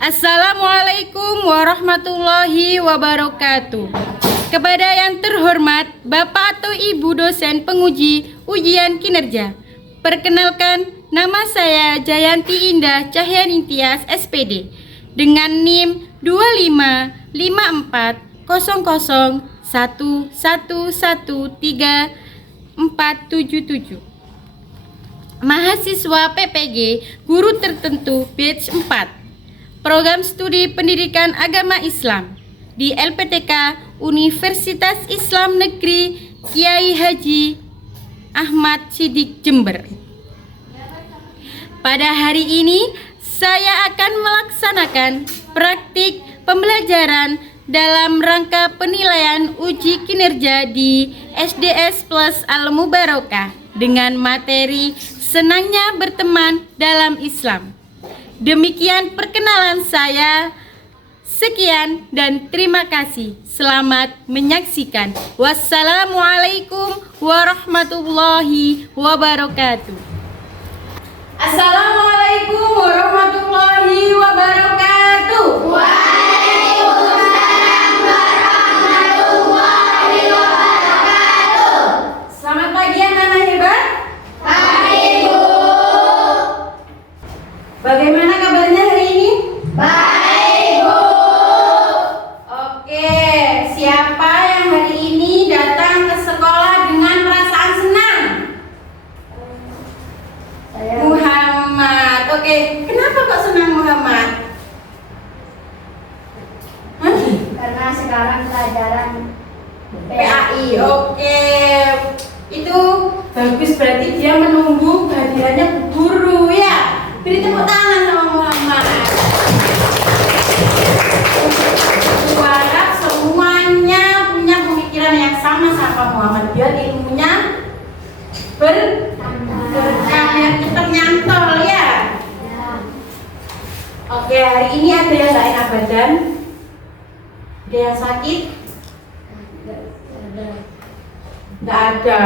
Assalamualaikum warahmatullahi wabarakatuh. Kepada yang terhormat Bapak atau Ibu dosen penguji ujian kinerja, perkenalkan, nama saya Jayanti Indah Cahyaningtyas SPD dengan NIM 2550401113477. Mahasiswa PPG Guru Tertentu Batch 4, Program Studi Pendidikan Agama Islam di LPTK Universitas Islam Negeri Kiai Haji Ahmad Siddiq Jember. Pada hari ini saya akan melaksanakan praktik pembelajaran dalam rangka penilaian uji kinerja di SDS Plus Al Mubarakah dengan materi Senangnya Berteman dalam Islam. Demikian perkenalan saya. Sekian dan terima kasih. Selamat menyaksikan. Wassalamualaikum warahmatullahi wabarakatuh. Assalamualaikum warahmatullahi wabarakatuh. Waalaikumsalam warahmatullahi wabarakatuh. Selamat pagi anak-anak hebat. Pagi, Bu. Bagaimana kabarnya hari ini? Baik, Bu. Oke, siapa yang hari ini datang ke sekolah dengan perasaan senang? Muhammad. Oke, kenapa kok senang Muhammad? Karena sekarang pelajaran PAI. Oke, itu bagus, berarti dia menunggu kehadirannya guru ya. Beri tepuk tangan sama Muhammad. Aku harap semuanya punya pemikiran yang sama sama Muhammad, biar ilmunya berkah, biar kita nyantol ya. Oke, hari ini ada yang gak enak badan? Ada yang sakit? Gak ada.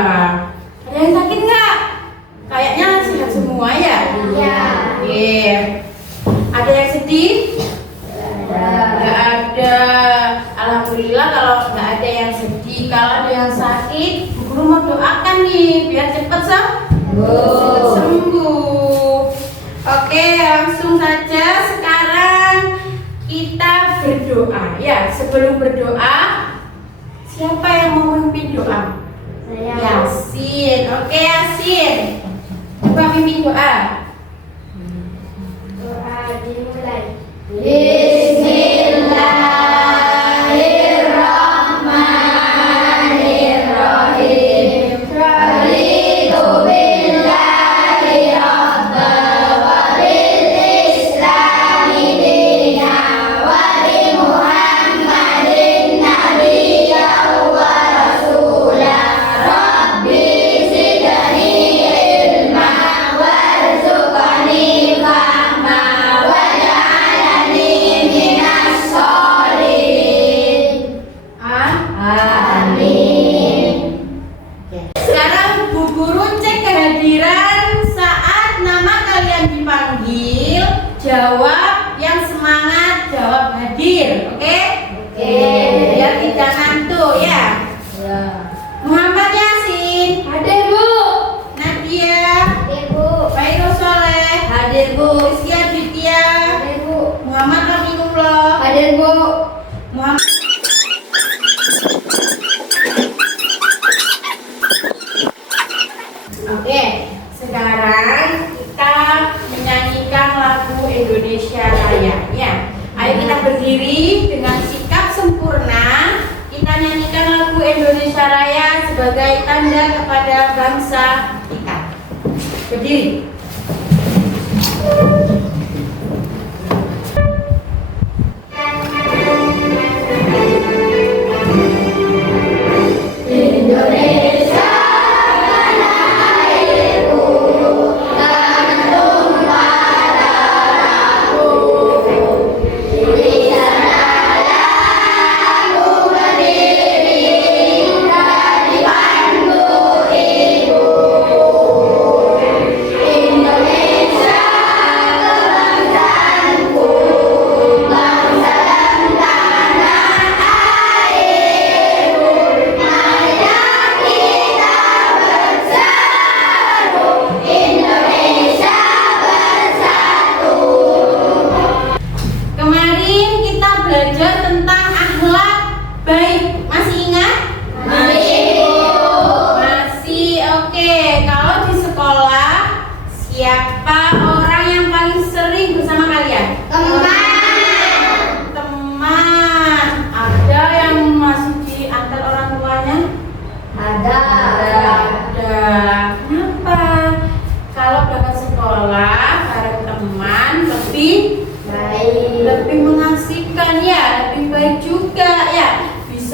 Ada yang sakit nggak? Kayaknya sehat semua ya? Iya. Oke. Ada yang sedih? Nggak ada. Alhamdulillah kalau nggak ada yang sedih. Kalau ada yang sakit, Bu Guru mau doakan nih biar cepat sembuh. Oke, langsung saja sekarang kita berdoa ya. Sebelum berdoa, siapa yang mau memimpin doa? Saya. Yasin. Oke, Yasin. Coba pimpin doa. Doa dimulai. Bismillahirrahmanirrahim. Raditu billahi rabban wa bil islami dinan wa bi Muhammadin nabiyyan wa rasulah. Rabbi zidni ilman warzuqni fahma waj'alni minas sholihin. Amin. Sekarang Bu Guru cek kehadiran saat nama kalian dipanggil. Jawab yang semangat, jawab hadir. Oke? Oke. Biar tidak ngantuk ya. Muhammad Yasin. Hadir, Bu. Nadia. Hadir, Bu. Fairul Soleh. Hadir Bu. Rizky Aditya. Hadir, Bu. Muhammad Rafiullah. Hadir, Bu. Muhammad. Oke, sekarang kita menyanyikan lagu Indonesia Raya ya. Ayo kita berdiri dengan sikap sempurna. Kita nyanyikan lagu Indonesia Raya sebagai tanda kepada bangsa kita. Berdiri. Indonesia tanah airku, gantung darahku. Di sanalah aku berdiri dan dipandu ibu.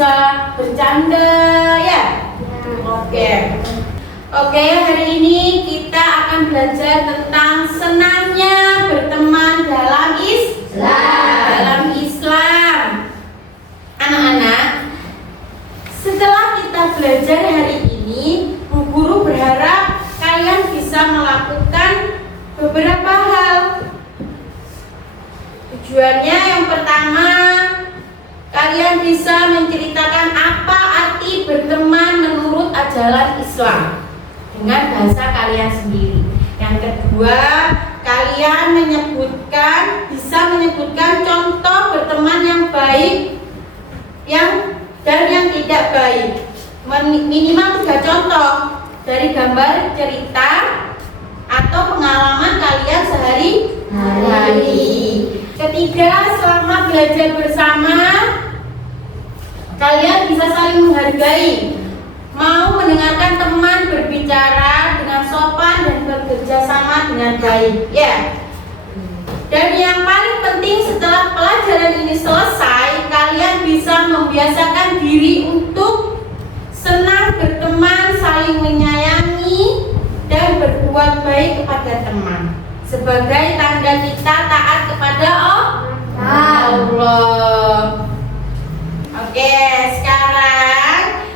bisa bercanda ya. Oke, hari ini kita akan belajar tentang senangnya berteman dalam Islam. Anak-anak, setelah kita belajar hari ini, Bu Guru berharap kalian bisa melakukan beberapa hal. Tujuannya yang pertama, kalian bisa menceritakan apa arti berteman menurut ajaran Islam dengan bahasa kalian sendiri. Yang kedua, kalian bisa menyebutkan contoh berteman yang baik dan yang tidak baik. Minimal 3 contoh dari gambar cerita atau pengalaman kalian sehari-hari. Ketiga, selama belajar bersama, kalian bisa saling menghargai, mau mendengarkan teman berbicara dengan sopan dan bekerja sama dengan baik, ya. Dan yang paling penting, setelah pelajaran ini selesai, kalian bisa membiasakan diri untuk senang berteman, saling menyayangi, dan berbuat baik kepada teman sebagai tanda kita taat kepada Allah. Oke, sekarang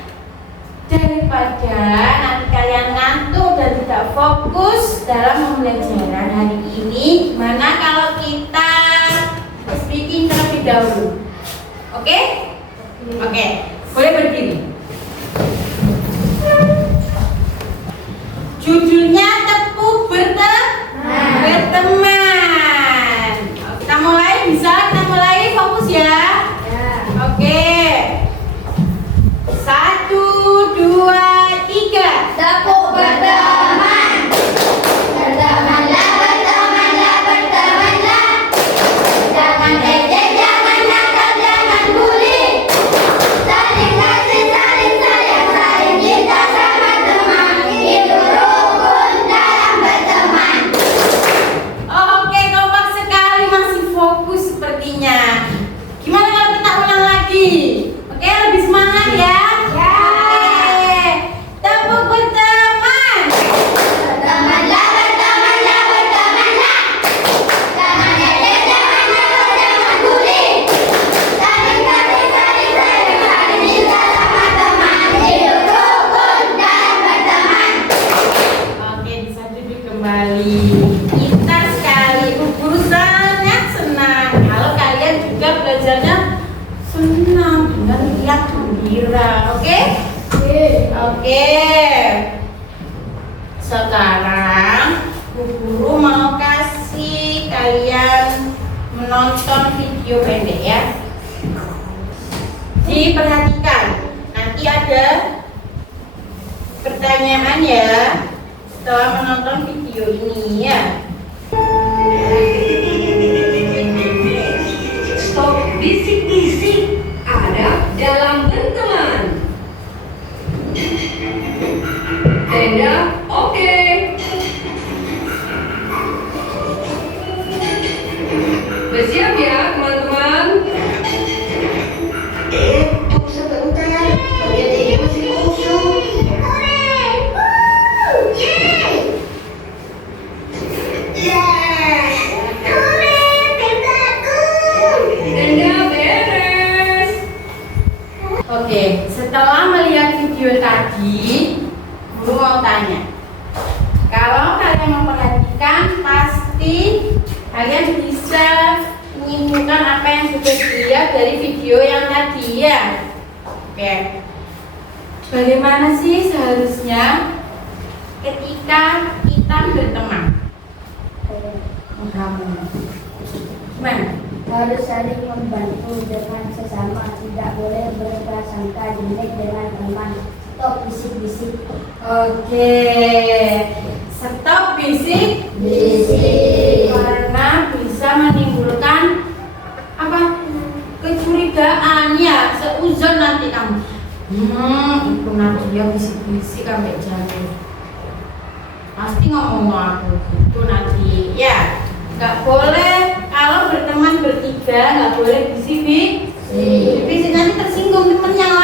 daripada nanti kalian ngantuk dan tidak fokus dalam pembelajaran hari ini, gimana kalau kita speaking terlebih dahulu? Oke? Oke, boleh berdiri. Judulnya Tepuk Berteman. Kita mulai, fokus ya. Oke. 1, 2, 3. Tepuk berteman. Bertemanlah, bertemanlah, bertemanlah. Jangan ejek, jangan nakal, jangan bully. Saling kasih, saling sayang, saling cinta sama teman. Itu rukun dalam berteman. Oke, kompak sekali, masih fokus sepertinya. Gimana kalau kita ulang lagi? Oke, lebih semangat ya. Oke. Tepuk berteman. Bertemanlah, bertemanlah, bertemanlah. Jangan ejek, jangan nakal, jangan bully. Saling kasih, saling sayang, saling cinta sama teman. Itu rukun dalam berteman. Oke, bisa duduk kembali. Kita sekali, Bu Guru sangat senang kalau kalian juga belajarnya senang dengan riang gembira. Oke? Oke. Sekarang Bu Guru mau kasih kalian menonton video pendek ya. Diperhatikan, nanti ada pertanyaan ya setelah menonton video ini ya. Stop bisik-bisik, ada dalam berteman. Tenda, oke. Bersiap ya teman-teman. Tunggu sebentar, bagian ini masih kosong. Tenda beres. Oke, setelah melihat video tadi, Guru mau tanya. Kalau kalian memperhatikan, pasti kalian bisa menyimpulkan apa yang sudah dilihat dari video yang tadi ya. Oke. Bagaimana sih seharusnya ketika kita berteman? Gimana? Harus saling membantu dengan sesama, tidak boleh berprasangka jelek dengan teman. Stop bisik-bisik. Oke. Stop bisik. Karena bisa menimbulkan apa? Kecurigaan ya, seuzon nanti kamu. Itu nanti dia bisik-bisik sampai jauh. Pasti ngomong aku gitu nanti ya. Nggak boleh kalau berteman bertiga, nggak boleh bisik-bisik. Bisik nanti tersinggung temen yang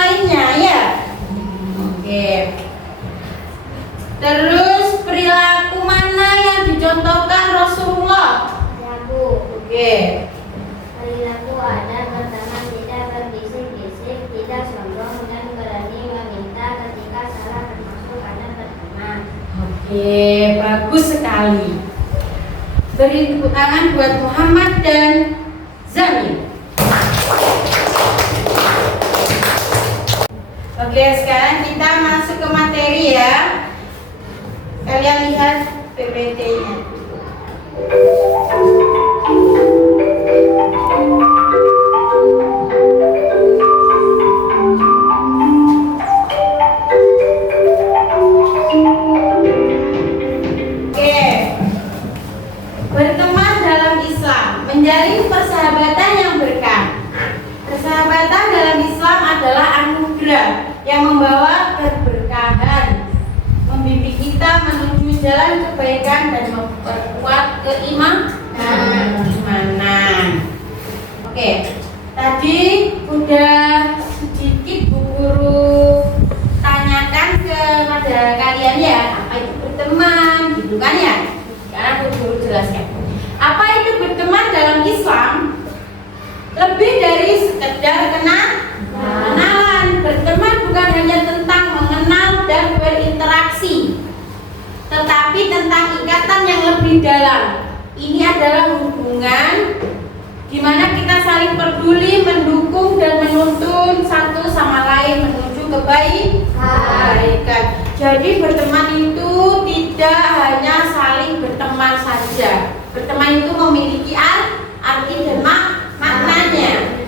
Bagus sekali. Beri tepuk tangan buat Muhammad dan Zamil. Oke, sekarang kita masuk ke materi ya. Kalian lihat PPT-nya. Berteman dalam Islam, menjalin persahabatan yang berkah. Persahabatan dalam Islam adalah anugerah yang membawa keberkahan, membimbing kita menuju jalan kebaikan dan memperkuat keimanan. Oke, tadi udah sedikit Bu Guru tanyakan kepada kalian ya, apa itu berteman, gitu kan ya? Sekarang Bu Guru jelaskan. Apa itu berteman dalam Islam? Lebih dari sekedar kenalan. Berteman bukan hanya tentang mengenal dan berinteraksi, tetapi tentang ikatan yang lebih dalam. Ini adalah hubungan di mana kita saling peduli, mendukung dan menuntun satu sama lain menuju kebaikan. Jadi berteman itu tidak hanya saling berteman saja. Berteman itu memiliki arti dan maknanya.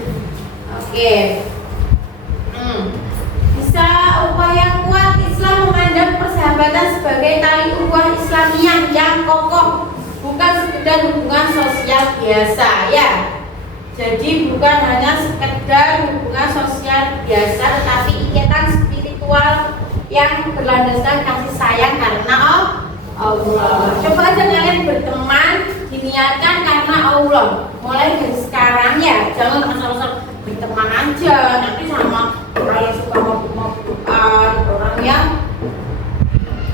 Oke. Bisa upaya kuat Islam memandang persahabatan sebagai tali ukhuwah Islamiyah yang kokoh, bukan sekedar hubungan sosial biasa ya. Jadi bukan hanya sekedar hubungan sosial biasa, tetapi ikatan spiritual yang berlandaskan kasih sayang karena Allah. Coba aja kalian berteman diniatkan karena Allah. Mulai dari sekarang ya, jangan asal-asal berteman aja, nanti sama orang yang suka mabuk-mabukan, orang yang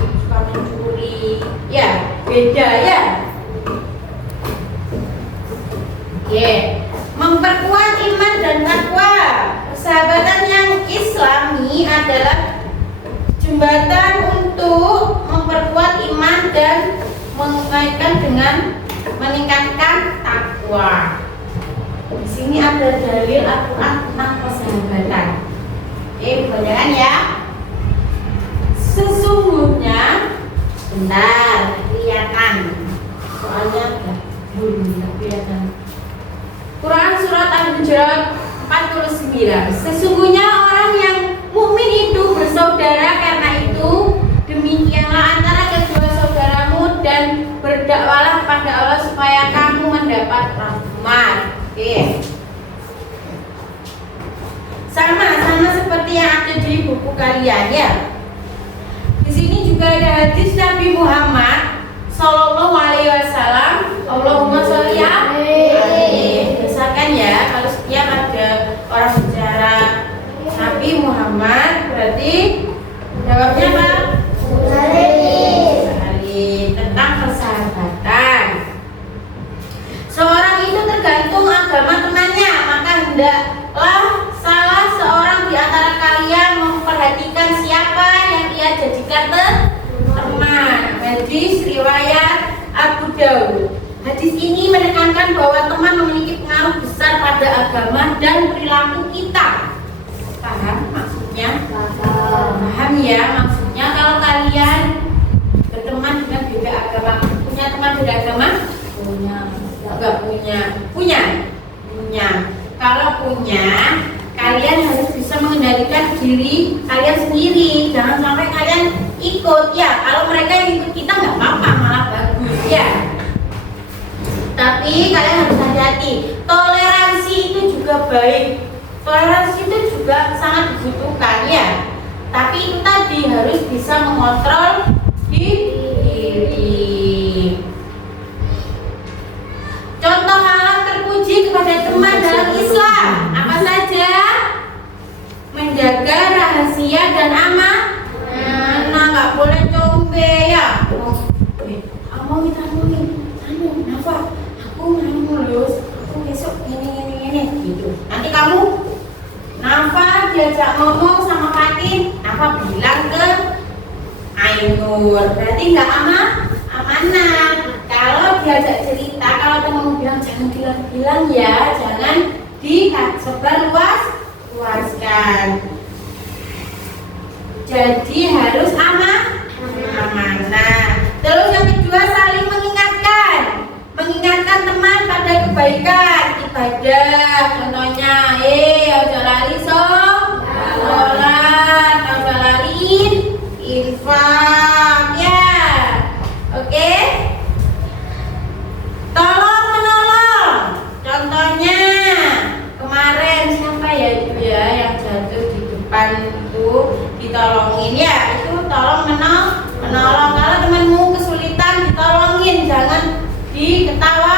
suka mencuri, ya beda ya. Memperkuat iman dan takwa. Persahabatan yang Islami adalah jembatan untuk memperkuat iman dan mengaitkan dengan meningkatkan takwa. Di sini ada dalil Al-Quran tentang persahabatan. Kebanyakan ya. Sesungguhnya benar kelihatan. Soalnya belum kelihatan. Quran surat Al-Hujurat 49. Sesungguhnya orang yang mukmin itu bersaudara, karena itu demikianlah antara kedua saudaramu dan berdakwalah kepada Allah supaya kamu mendapat rahmat. Oke. Sama seperti yang ada di buku kalian ya. Di sini juga ada hadis Nabi Muhammad Sallallahu Alaihi Wasallam. Allahumma sholli alaihi. Misalkan ya, kalau setiap ada orang bicara Nabi Muhammad, berarti jawabnya apa? Tentang persahabatan. Seorang itu tergantung agama temannya, maka hendaklah salah seorang di antara kalian memperhatikan siapa yang ia jadikan teman. Hadis riwayat Abu Dawud. Hadis ini menekankan bahwa teman memiliki pengaruh besar pada agama dan perilaku kita. Paham maksudnya? Paham ya maksudnya. Kalau kalian berteman dengan beda agama, punya teman beda agama? Enggak punya. Kalau punya, kalian harus bisa mengendalikan diri kalian sendiri. Jangan sampai kalian ikut ya. Kalau mereka yang ikut kita nggak apa-apa, malah bagus ya. Tapi kalian harus hati-hati. Toleransi itu juga baik. Toleransi itu juga sangat dibutuhkan ya. Tapi itu tadi harus bisa mengontrol diri. Contoh hal terpuji kepada teman dalam Islam apa saja? Menjaga rahasia dan amanah. Nggak boleh combe ya. Nafa, aku lulus, aku besok ini gitu. Nanti kamu Nafa diajak ngomong sama Fatin, Nafa bilang ke Ainur. Berarti nggak amanah. Kalau diajak cerita, kalau teman bilang jangan bilang ya, jangan disebar luaskan. Jadi harus amanah. Terus yang kedua, saling mengingatkan teman pada kebaikan ibadah. Contohnya, ojo lali sholat, ojo lali infak ya. Oke? Tolong menolong. Contohnya kemarin siapa ya itu ya yang jatuh di depan itu ditolongin ya, itu tolong menolong. Kalau temanmu kesulitan ditolongin, jangan diketawain.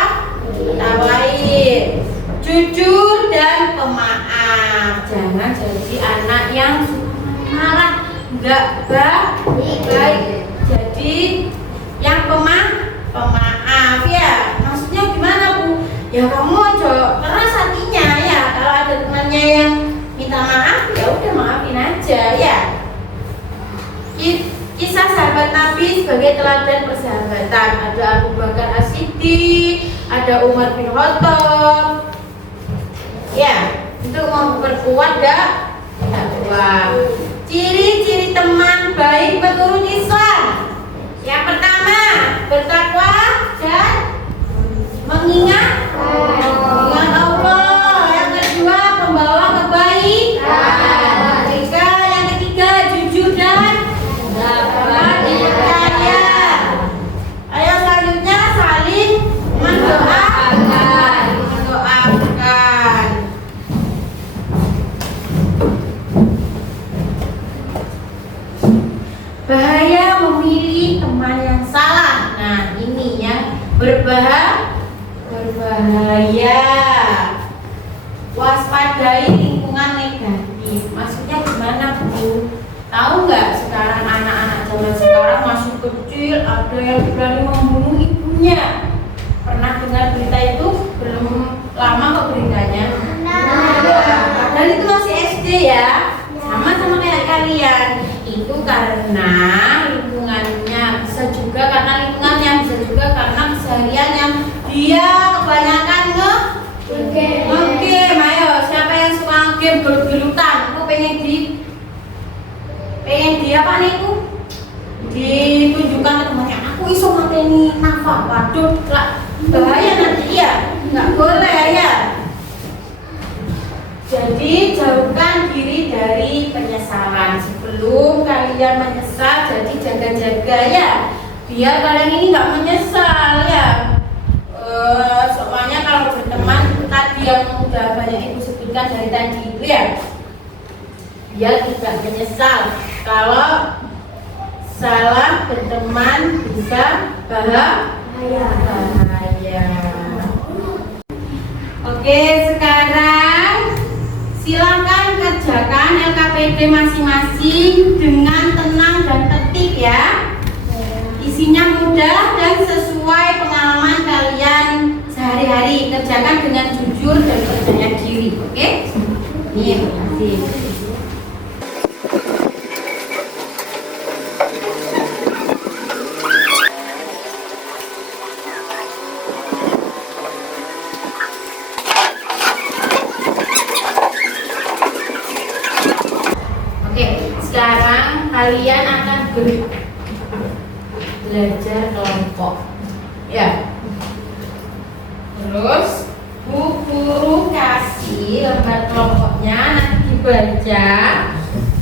Jujur dan pemaaf. Jangan jadi anak yang suka marah, enggak baik. Jadi yang pemaaf ya. Maksudnya gimana Bu? Ya kamu aja keras hatinya ya. Kalau ada temannya yang minta maaf, ya udah maafin aja ya. Kisah sahabat Nabi sebagai teladan persahabatan. Ada Abu Bakar As-Siddiq, ada Umar bin Khattab. Ya, untuk memperkuat dakwah. Ciri-ciri teman baik menurut Islam. Yang pertama, bertakwa dan mengingat Allah. Yang kedua, membawa kebaikan. Yang ketiga, jujur dan dapat dipercaya. Ayo selanjutnya saling mendoakan. Bahaya memilih teman yang salah. Nah, ini yang berbahaya. Waspadai lingkungan negatif. Maksudnya gimana Bu? Tahu nggak sekarang anak-anak zaman sekarang masih kecil ada yang berani membunuh ibunya. Pernah dengar berita itu? Belum lama kok beritanya. Padahal itu masih SD ya. Sama kayak kalian. Itu karena lingkungannya, bisa juga karena lingkungannya, bisa juga karena keseharian yang dia kebanyakan nge-game. Ayo, siapa yang suka nge-game gelut-gelutan? Aku pengen di apa nih Bu? Ditunjukkan ke temannya, aku iso mateni Nafa. Waduh, bahaya nanti ya, nggak boleh ya. Jadi jauhkan diri dari penyesalan. Sebelum kalian menyesal, jadi jaga-jaga ya, biar kalian ini nggak menyesal ya. Soalnya kalau berteman tadi yang udah banyak ibu sebutkan dari tadi itu ya, biar tidak menyesal. Kalau salah berteman bisa bahaya. Oke, sekarang silakan kerjakan LKPD masing-masing dengan tenang dan tertib ya. Isinya mudah dan sesuai pengalaman kalian sehari-hari. Kerjakan dengan jujur dan percaya diri. Oke? Terima kasih. Sekarang kalian akan belajar kelompok ya. Terus Bu Guru kasih lembar kelompoknya, nanti dibaca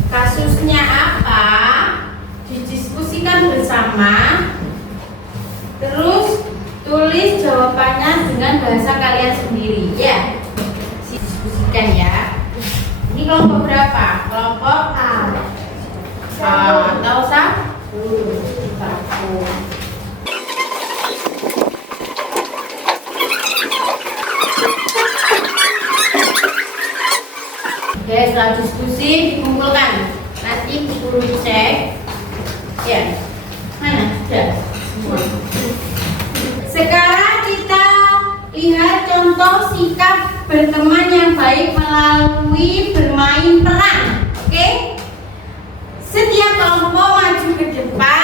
kasusnya apa, didiskusikan bersama, terus tulis jawabannya dengan bahasa kalian sendiri ya. Diskusikan ya. Ini kelompok berapa? Kelompok A. Tahu satu. Oke, setelah diskusi dikumpulkan. Nanti guru cek. Ya, mana? Sudah semua. Sekarang kita lihat contoh sikap berteman yang baik melalui bermain peran. Oke? Setiap kelompok maju ke depan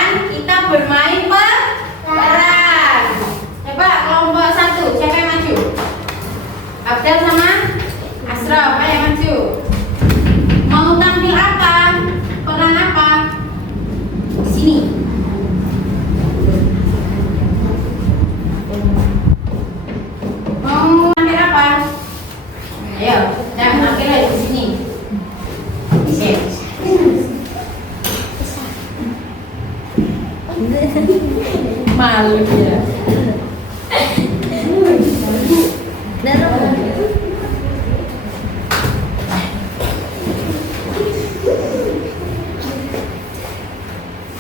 Malu ya.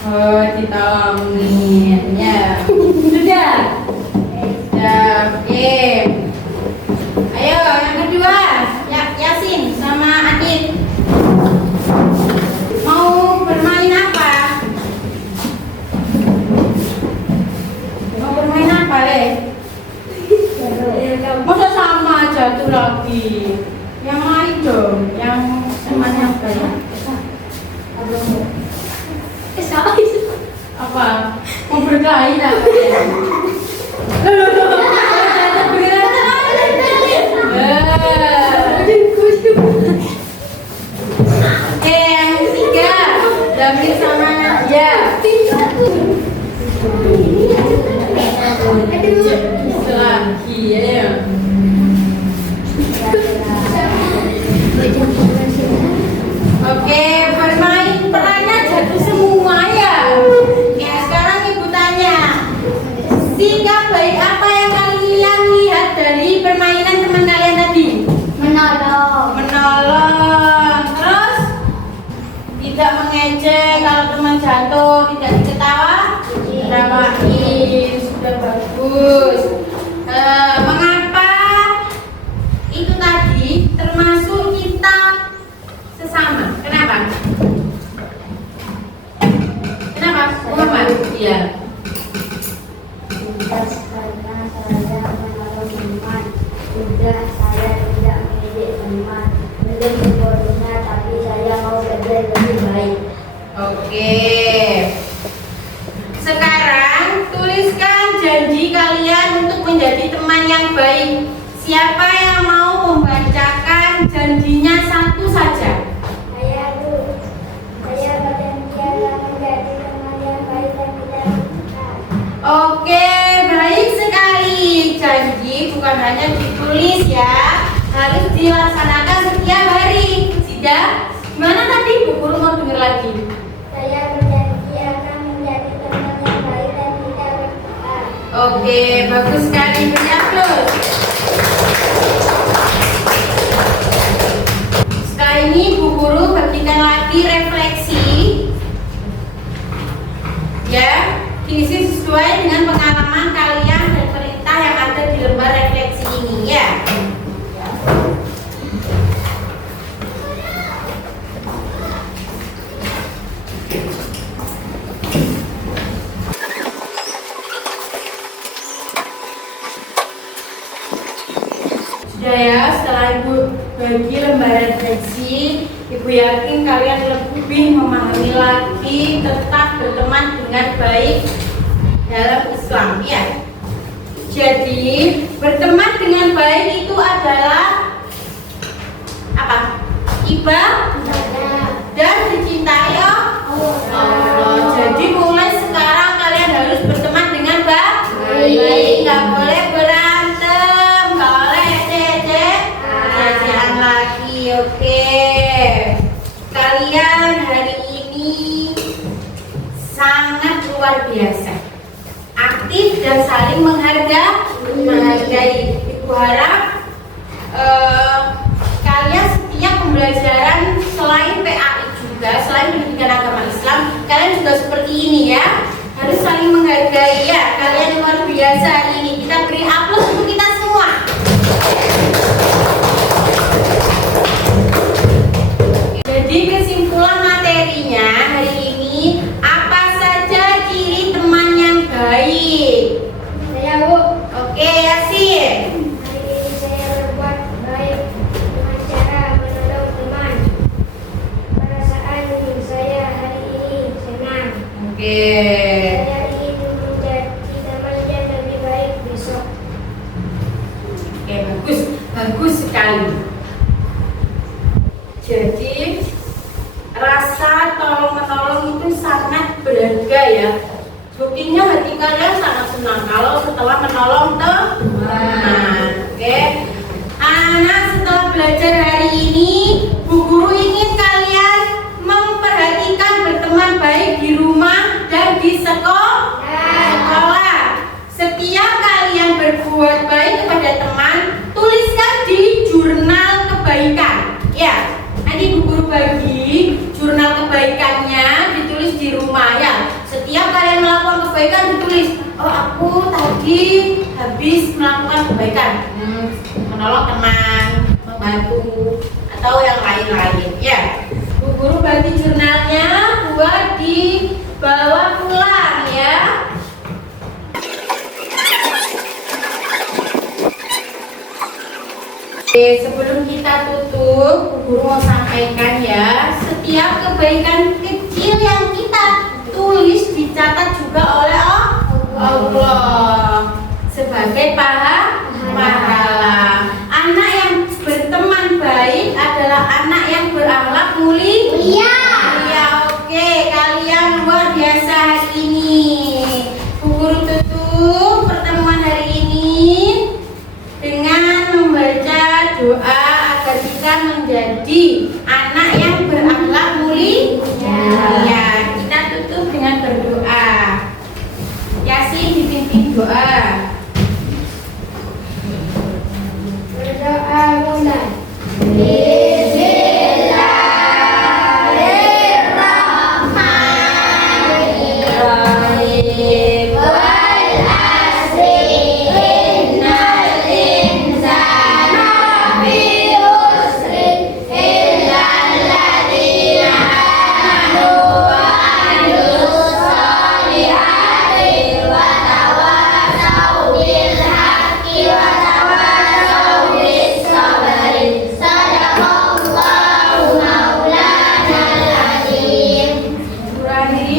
Oh, ditolongin ya. Sudah. Oke. Ayo yang kedua, ya Yasin sama Adit. Mau bermain apa? Mau bermain apa, Le? Masa sama aja tuh lagi. Yang lain dong, yang temannya apa ya? Apa? Mau berkelahi tak kalian? Oke, yang ketiga, Damri sama Nadia. Lagi ya. Oke, bermain perannya jatuh semua ya. Oke, sekarang ibu tanya, sikap baik apa yang kalian lihat dari permainan teman kalian tadi? Menolong. Menolong, terus tidak mengejek kalau teman jatuh, tidak ketawain, sudah bagus. Mengapa itu tadi termasuk kita sesama? Kenapa? Kenapa? Muhammad? Iya. Karena saya menolong teman. Sudah saya tidak mengejek teman. Mungkin sempurna, tapi saya mau belajar lebih baik. Oke. Sekarang tuliskan janji kalian untuk menjadi teman yang baik. Siapa yang mau membacakan janjinya satu saja? Saya berjanji akan menjadi teman yang baik dan tidak mengejek. Oke, baik sekali. Janji bukan hanya ditulis ya, harus dilaksanakan setiap hari. Sudah? Gimana tadi? Bu Guru mau dengar lagi. Saya berjanji akan menjadi teman yang baik dan tidak mengejek. Oke, bagus sekali. Beri aplaus. Setelah ini Bu Guru bagikan lagi refleksi. Ya, diisi sesuai dengan pengalaman kalian dan perintah yang ada di lembar refleksi ini ya. Sudah ya, setelah Ibu bagi lembar refleksi, Ibu yakin kalian lebih memahami lagi tetap berteman dengan baik dalam Islam ya. Jadi berteman dengan baik itu adalah apa? Ibadah dan dicintai Allah. Jadi mulai sekarang kalian harus berteman dengan baik. Nggak boleh berantem, nggak boleh cecean lagi. Oke. Kalian hari ini sangat luar biasa, aktif dan saling menghargai. Ibu harap kalian setiap pembelajaran selain PAI juga, selain pendidikan agama Islam, kalian juga seperti ini ya, harus saling menghargai ya. Kalian luar biasa hari ini. Kita beri aplaus untuk kita semua. Jadi kesimpulan materinya hari ini, apa saja ciri teman yang baik? Saya Bu. Oke, Yasin. Hari ini saya berbuat baik dengan cara menolong teman. Perasaan saya hari ini senang. Oke. Saya ingin menjadi teman yang lebih baik besok. Oke, bagus sekali. Jadi rasa tolong menolong itu sangat berharga ya. Buktinya hati kalian sangat senang kalau setelah menolong teman. Oke. Anak setelah belajar hari ini, Bu Guru ingin kalian memperhatikan berteman baik di rumah dan di sekolah. pagi habis melakukan kebaikan, menolong teman, membantu, atau yang lain-lain ya. Bu Guru bagi jurnalnya buat dibawa pulang ya. Oke, sebelum kita tutup, Bu Guru mau sampaikan ya, setiap kebaikan kecil yang kita tulis dicatat juga oleh Allah sebagai pahala. Anak yang berteman baik adalah anak yang berakhlak mulia. Oke, kalian luar biasa hari ini. Bu Guru tutup pertemuan hari ini dengan membaca doa agar kita menjadi anak yang berakhlak mulia. Ya, kita tutup dengan berdoa. Yasin dipimpin doa. Berdoa mulai.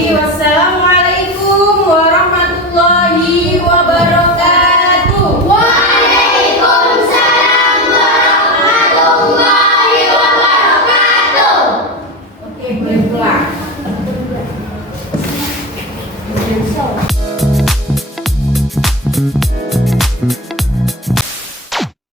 Wassalamualaikum warahmatullahi wabarakatuh. Waalaikumsalam warahmatullahi wabarakatuh. Oke, boleh pulang.